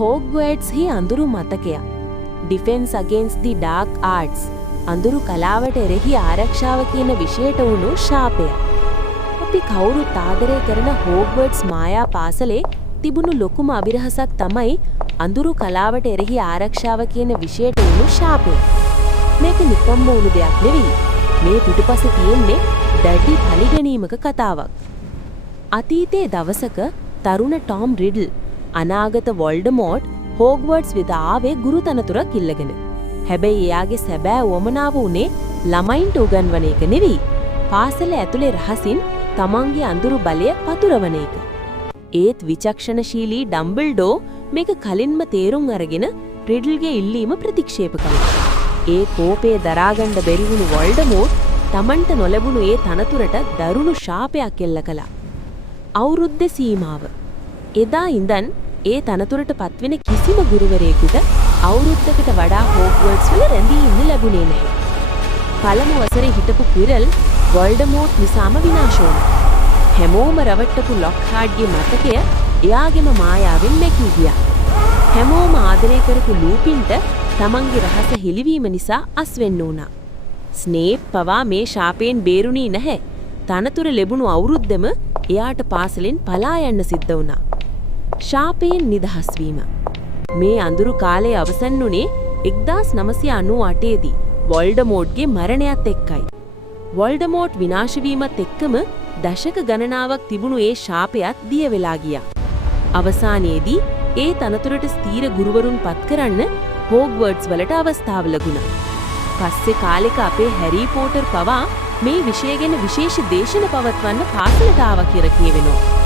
හෝග්වර්ට්ස් හි අඳුරු මතකය. ඩිෆෙන්ස් අගේන්ස් දි ඩාර්ක් ආර්ට්ස්. අඳුරු කලාවට එරෙහි ආරක්ෂාව කියන විෂයට වුණු ශාපය. අපි කවුරුත් ආදරය කරන හෝග්වර්ට්ස් මායා පාසලේ තිබුණු ලොකුම අභිරහසක් තමයි අඳුරු කලාවට එරෙහි ආරක්ෂාව කියන විෂයට වුණු ශාපය. මේක නිකම්ම වුණු දෙයක් නෙවෙයි. මේ පිටුපස තියෙන්නේ දැඩි පරිගැනීමක කතාවක්. අතීතයේ දවසක තරුණ ටොම් රිඩල් අනාගත වොල්ඩමෝට් හෝග්වර්ට්ස් වෙත ආවේ ගුරු තනතුරක් ඉල්ලගෙන. හැබැයි එයාගේ සැබෑ උවමනාව උනේ ළමයින්ට උගන්වන එක නෙවෙයි. පාසල ඇතුලේ රහසින් තමන්ගේ අඳුරු බලය පතුරවන එක. ඒත් විචක්ෂණශීලී ඩම්බල්ඩෝ මේක කලින්ම තේරුම් අරගෙන රිඩල්ගේ ඉල්ලීම ප්‍රතික්ෂේප කළා. ඒ කෝපය දරාගන්න බැරි වුණු වොල්ඩමෝට් තමන්ට නොලැබුණු ඒ තනතුරට දරුණු ශාපයක් එල්ල කළා. අවුරුද්දේ සීමාව. එදා ඉඳන් ඒ තනතුරට පත්වෙන කිසිම ගුරුවරයෙකුට අවුරුද්දකට වඩා හෝග්වර්ට්ස් වල රැඳී ඉන්න ලැබුණේ නැහැ. පළමු වසරේ හිටපු ක්විරල් වොල්ඩමෝට් නිසාම විනාශ වුණා. හැමෝම රවට්ටපු ලොක්හාඩ්ගේ මතකය එයාගේම මායාවෙන් මැකී ගියා. හැමෝම ආදරය කරපු ලූපින්ට තමන්ගේ රහස හෙළිවීම නිසා අස්වෙන්න වුණා. ස්නේප් පවා මේ ශාපයෙන් බේරුණී නැහැ. තනතුර ලැබුණු අවුරුද්දම එයාට පාසලෙන් පලා යන්න සිද්ධ වුණා. ශාපයෙන් නිදහස් වීම. මේ අඳුරු කාලය අවසන් වුණේ 1998 දී වොල්ඩමෝට්ගේ මරණයත් එක්කයි. වොල්ඩමෝට් විනාශ වීමත් එක්කම දශක ගණනාවක් තිබුණු ඒ ශාපයත් දිය වෙලා ගියා. අවසානයේදී ඒ තනතුරට ස්ථීර ගුරුවරුන් පත් කරන්න හෝග්වර්ට්ස් වලට අවස්ථාව ලැබුණා. පස්සේ කාලෙක අපේ හැරී පොටර් පවා මේ විෂය ගැන විශේෂ දේශන පවත්වන්න පාසලට ආවා කියලා කියවෙනවා.